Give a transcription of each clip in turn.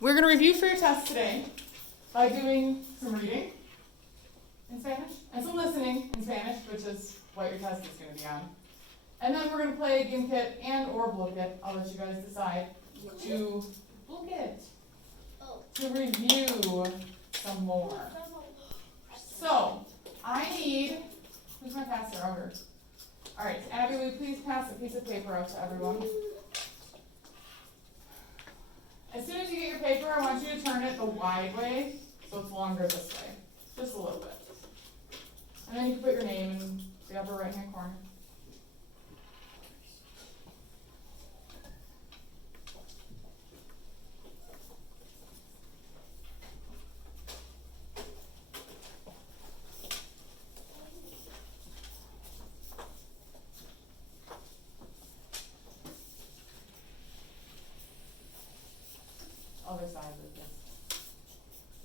we're going to review for your test today by doing some reading in Spanish and some listening in Spanish, which is what your test is going to be on. And then we're going to play Game Kit and or Book It. I'll let you guys decide to Book It, to review some more. So, I need, who's my passer over? All right, Abby, will you please pass a piece of paper out to everyone? As soon as you get your paper, I want you to turn it the wide way, so it's longer this way, just a little bit. And then you can put your name in the upper right-hand corner. Other side of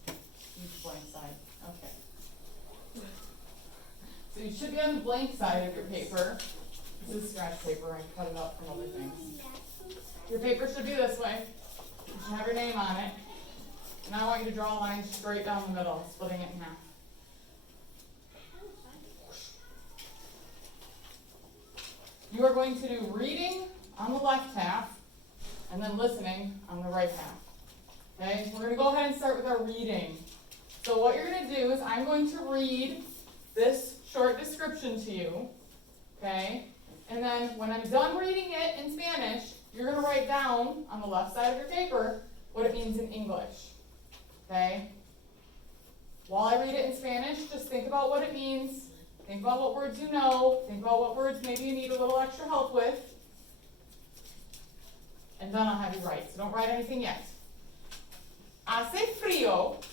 this. Each blank side. Okay. So you should be on the blank side of your paper. This is scratch paper. I cut it up from other things. Your paper should be this way. You should have your name on it. And I want you to draw a line straight down the middle, splitting it in half. You are going to do reading on the left half and then listening on the right half. Okay, we're going to go ahead and start with our reading. So what you're going to do is I'm going to read this short description to you, okay? And then when I'm done reading it in Spanish, you're going to write down on the left side of your paper what it means in English, okay? While I read it in Spanish, just think about what it means. Think about what words you know. Think about what words maybe you need a little extra help with. And then I'll have you write. So don't write anything yet. Hace frío,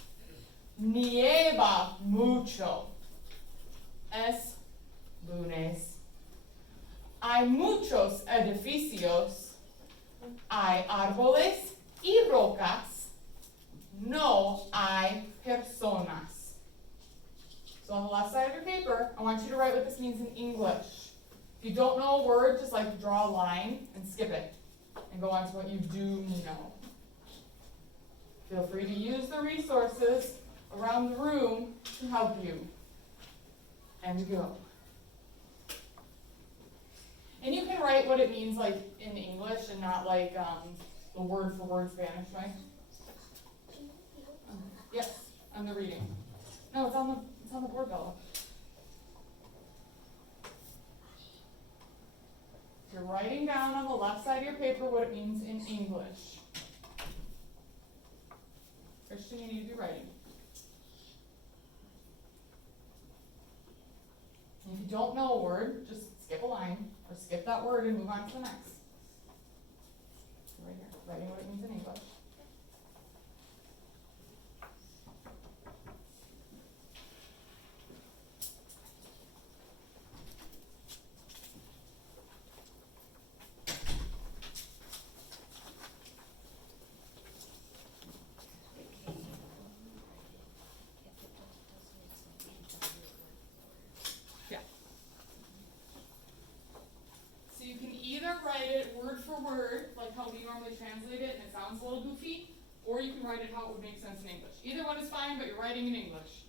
nieva mucho. Es lunes. Hay muchos edificios. Hay árboles y rocas. No hay personas. So on the left side of your paper, I want you to write what this means in English. If you don't know a word, just like draw a line and skip it. And go on to what you do know. Feel free to use the resources around the room to help you. And go. And you can write what it means like in English and not like the word for word Spanish, right? Yes, on the reading. No, it's on the board, Bella. You're writing down on the left side of your paper what it means in English. Christian, you need to be writing. If you don't know a word, just skip a line or skip that word and move on to the next. Right here, writing what it means in English. Write it word for word, like how we normally translate it, and it sounds a little goofy, or you can write it how it would make sense in English. Either one is fine, but you're writing in English.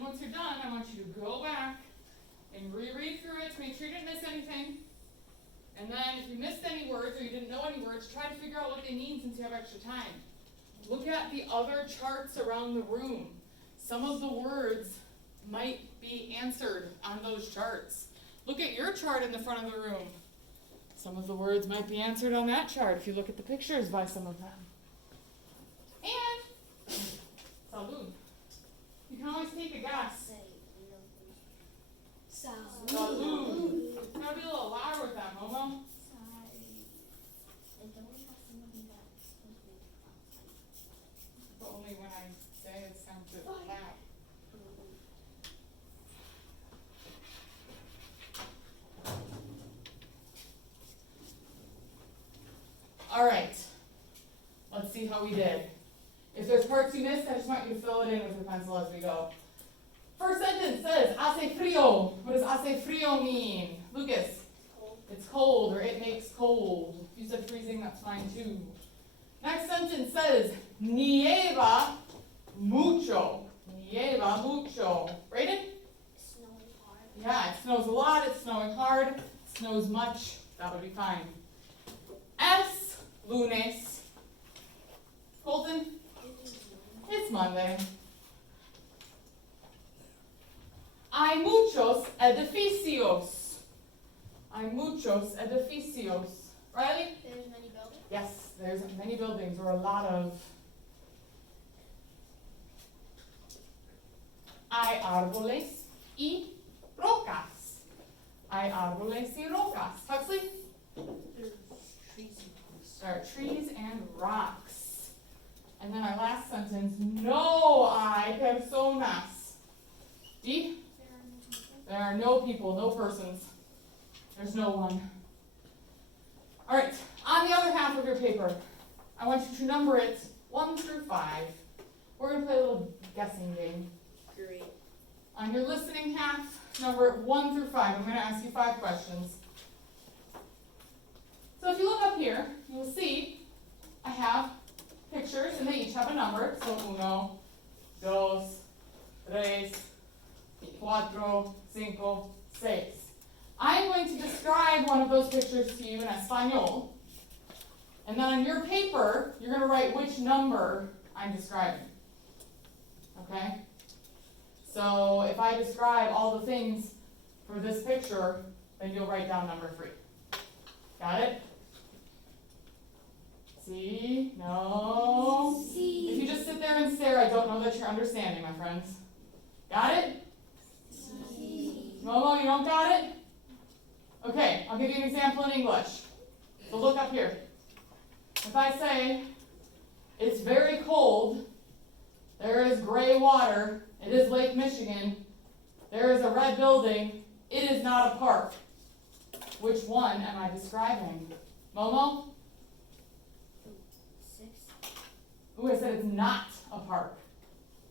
Once you're done, I want you to go back and reread through it to make sure you didn't miss anything. And then if you missed any words or you didn't know any words, try to figure out what they mean since you have extra time. Look at the other charts around the room. Some of the words might be answered on those charts. Look at your chart in the front of the room. Some of the words might be answered on that chart if you look at the pictures by some of them. And, salud. You can always take a guess. Salud. Gotta be a little louder with that, Momo. But only when I say it sounds good loud. All right, let's see how we did. If there's parts you missed, I just want you to fill it in with your pencil as we go. First sentence says, hace frío. What does hace frío mean? Lucas? Cold. It's cold, or it makes cold. If you said freezing, that's fine too. Next sentence says, nieva mucho. Nieva mucho. Brayden? It's snowing hard. Yeah, it snows a lot, it's snowing hard, it snows much. That would be fine. Es lunes. Colton? It's Monday. Hay muchos edificios. Hay muchos edificios. Riley? There's many buildings? Yes, there's many buildings, or a lot of. Hay árboles y rocas. Hay árboles y rocas. Huxley? There's trees and rocks. There are trees and rocks. And then our last sentence, no hay personas. D? There are no people, no persons. There's no one. All right, on the other half of your paper, I want you to number it 1 through 5. We're going to play a little guessing game. Great. On your listening half, number it 1 through 5. I'm going to ask you 5 questions. So if you look up here, you will see I have pictures, and they each have a number. So 1, 2, 3, 4, 5, 6. I'm going to describe one of those pictures to you in Espanol. And then on your paper, you're going to write which number I'm describing. Okay? So if I describe all the things for this picture, then you'll write down number 3. Got it? See? No? See. If you just sit there and stare, I don't know that you're understanding, my friends. Got it? Momo, you don't got it? Okay, I'll give you an example in English. So look up here. If I say, it's very cold, there is gray water, it is Lake Michigan, there is a red building, it is not a park. Which one am I describing? Momo? 6. Ooh, I said it's not a park.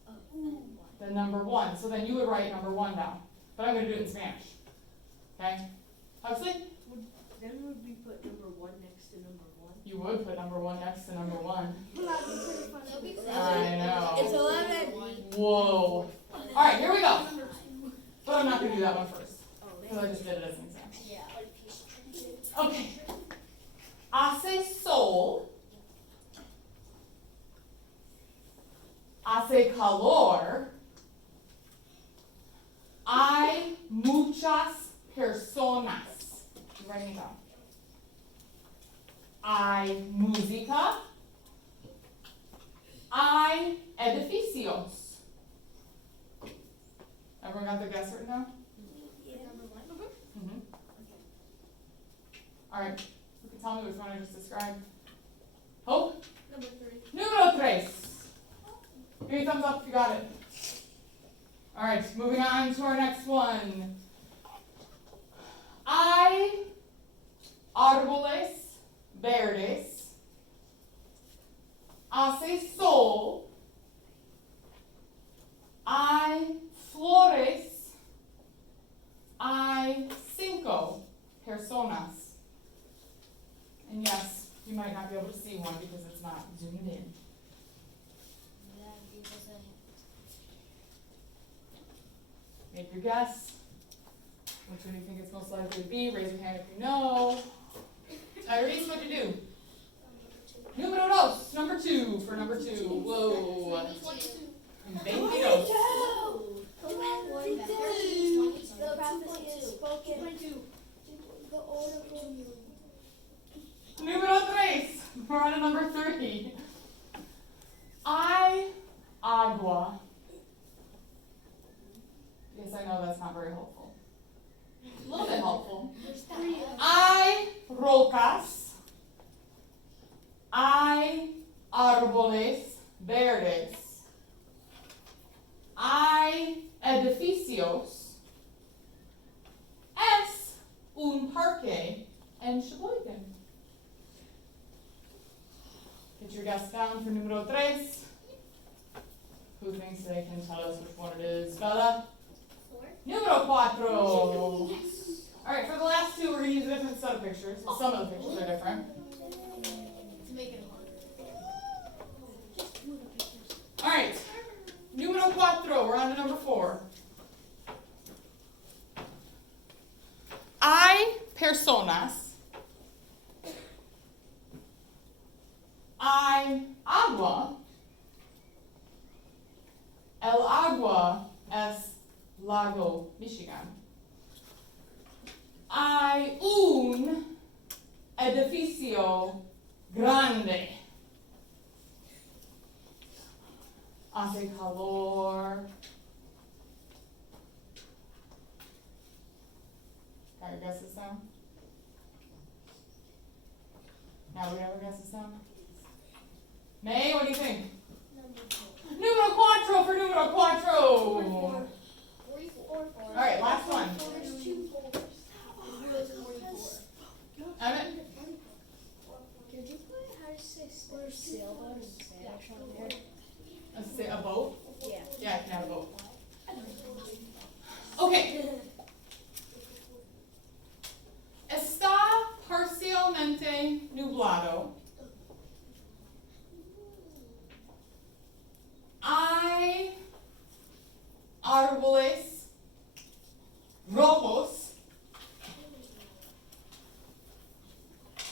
Oh, Then number 1. So then you would write number 1 down. But I'm going to do it in Spanish. Okay? Huxley? Then would we put number 1 next to number 1? You would put number 1 next to number 1. I I know. It's 11. Whoa. Alright, here we go. But I'm not going to do that one first. Because I just did it as an example. Yeah. Okay. Hace sol. Hace calor. Hay muchas personas. You writing it down. Hay música. Hay edificios. Everyone got their guess written down? Number 1? Mm-hmm. All right. You can tell me which one I just described. Hope? Number 3. Número 3. Give me a thumbs up if you got it. All right, moving on to our next one. Hay árboles verdes. Hace sol. Hay flores. Hay 5 personas. And yes, you might not be able to see one because it's not zoomed in. Make your guess. Which one do you think it's most likely to be? Raise your hand if you know. Tyrese, what'd you do? Número 2. Number 2 for number 2. Whoa. 22. The prophecy is spoken. 2.2. The oracle. Número 3. We're on to number 3. Hay agua. Yes, I know that's not very helpful. A little bit helpful. There's 3 of them. Hay rocas. Hay árboles verdes. Hay edificios. Es un parque en Sheboygan. Get your guess down for número 3. Who thinks they can tell us which one it is? Bella? 4. Número 4. Alright, for the last 2, we're going to use a different set of pictures. Well, some of the pictures are different. To make it harder. Just 2 of the pictures. Alright, número 4. We're on to number 4. Hay personas. Hay agua. El agua es lago Michigan. Hay un edificio grande. Hace calor. Got your guesses down? Now we have our guesses down? May, what do you think? Number 4. Numero 4 for numero 4. 44. Alright, last one. There's 2 4s. There's 44. Emmett? Could you put how to say sailboat and Spanish on there? Let's say a boat? Yeah. Yeah, I can have a boat. Okay. Está parcialmente nublado. Hay árboles rojos.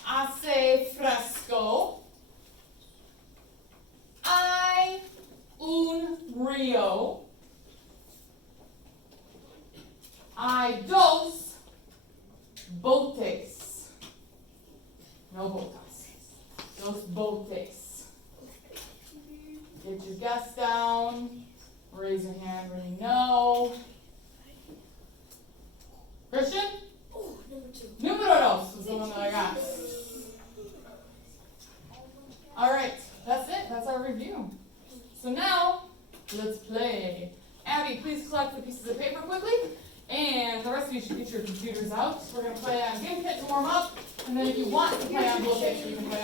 Hace fresco. Hay un río. Hay dos botes. No botas. Dos botes. Get your guess down. Raise your hand when you know. Christian? Oh, number 2. Número dos was the one that I got. Alright, that's it. That's our review. So now, let's play. Abby, please collect the pieces of paper quickly. And the rest of you should get your computers out. We're going to play on GameKit to warm up. And then if you want to play on Blowfish, you can play